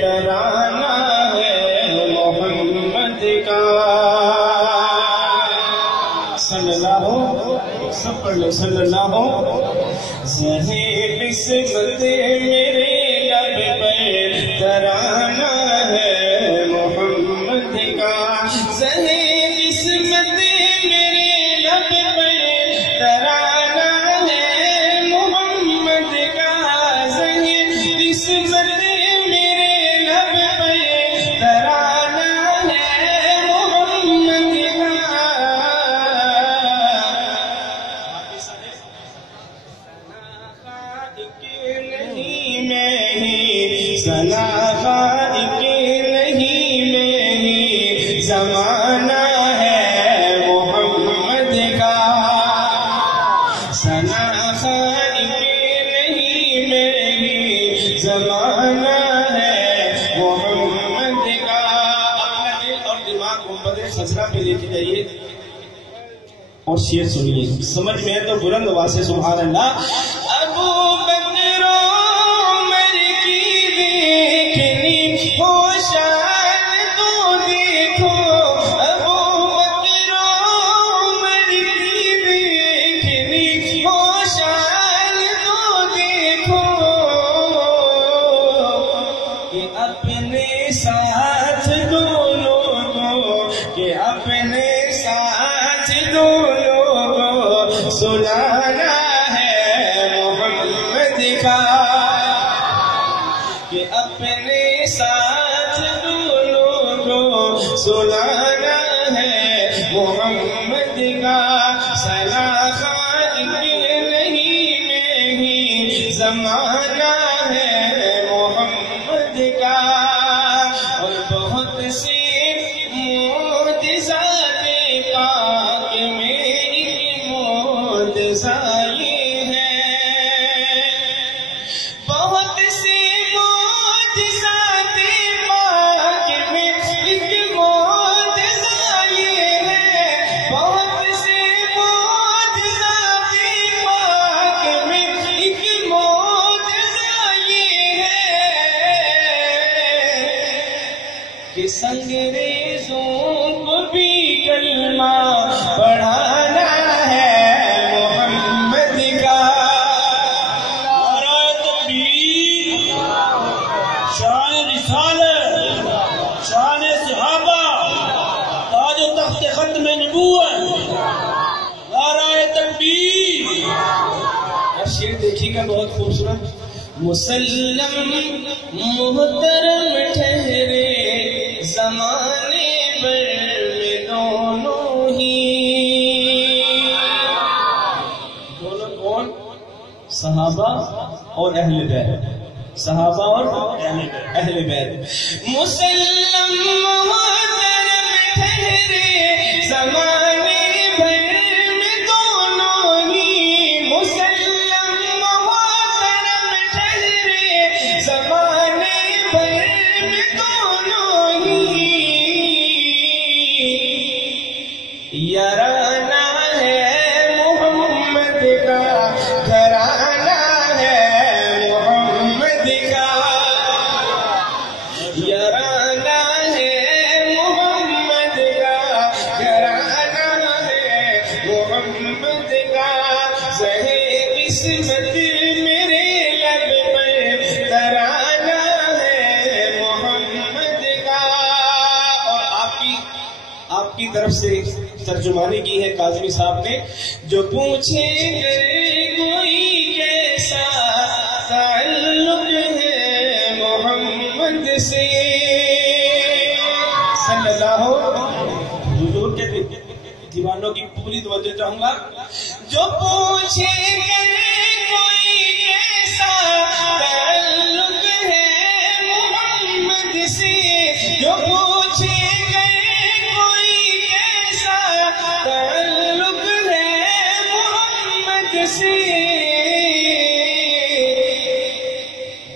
ترانہ ہے محمد کا صلی اللہ سب پڑھ لو صلی اللہ زہی قسمت میرے لب پر ترانہ ہے محمد کا زہی قسمت میرے لب پر ترانہ ہے محمد کا زہی قسمت سنافائق نہیں میں ہی زمانہ ہے محمد کا سنافائق نہیں میں ہی زمانہ ہے محمد کا اپنا دل اور دماغ محمد خزرہ پہ لے کے جائیے اور شعر سنیے سمجھ میں ہے تو بلند آواز سے سبحان اللہ ابو اپنے ساتھ دونوں کو کہ اپنے ساتھ دونوں کو سنانا ہے محمد کا کہ اپنے ساتھ دونوں کو سنانا ہے محمد کا سنافائق نہیں میں ہی زمانہ ہے محمد کا اور بہت سی معجزات پاک میں ایک معجزہ یہ ہے بہت سی معجزات پاک میں ایک معجزہ یہ ہے بہت سی معجزات پاک میں ایک معجزہ یہ ہے کہ سنگریزوں کو بھی کلمہ پڑھانا ہے محمد کا نعرہ تکبیر شان رسالت شان صحابہ تاج و تخت ختم نبوت نعرہ تکبیر اور شعر دیکھیے گا بہت خوبصورت مسلم محترم ٹھہرے زمانے بھر میں دونوں ہی دونوں کون صحابہ اور اہل بیت صحابہ اور اہل بیت مسلم محترم ٹھہرے زمانے بھر میں دونوں ہی مسلم محترم ٹھہرے زمانے بھر میں دونوں ہی یارانہ ہے محمد کا گھرانہ ہے محمد کا یارانہ ہے محمد کا گھرانہ ہے محمد کا زہی قسمت میرے لب پر ترانہ ہے محمد کا اور آپ کی طرف سے ترجمانی کی ہے کاظمی صاحب نے جو پوچھے گئے کوئی کیسا تعلق ہے محمد سے صلی اللہ حضور کے دیوانوں کی پوری توجہ چاہوں گا جو پوچھے گئے کوئی کیسا تعلق ہے محمد سے جو پوچھے تعلق ہے محمد سے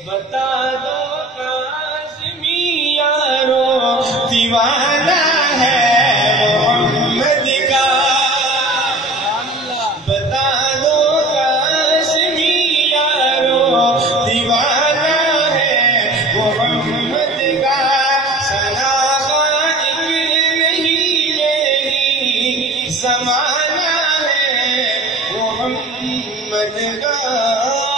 بتا دو کاظمی یارو دیوانہ ہے محمد کا بتا دو کاظمی یارو دیوانہ ہے محمد محمد کا سنا ایک نہیں میری زمانہ ہے محمد کا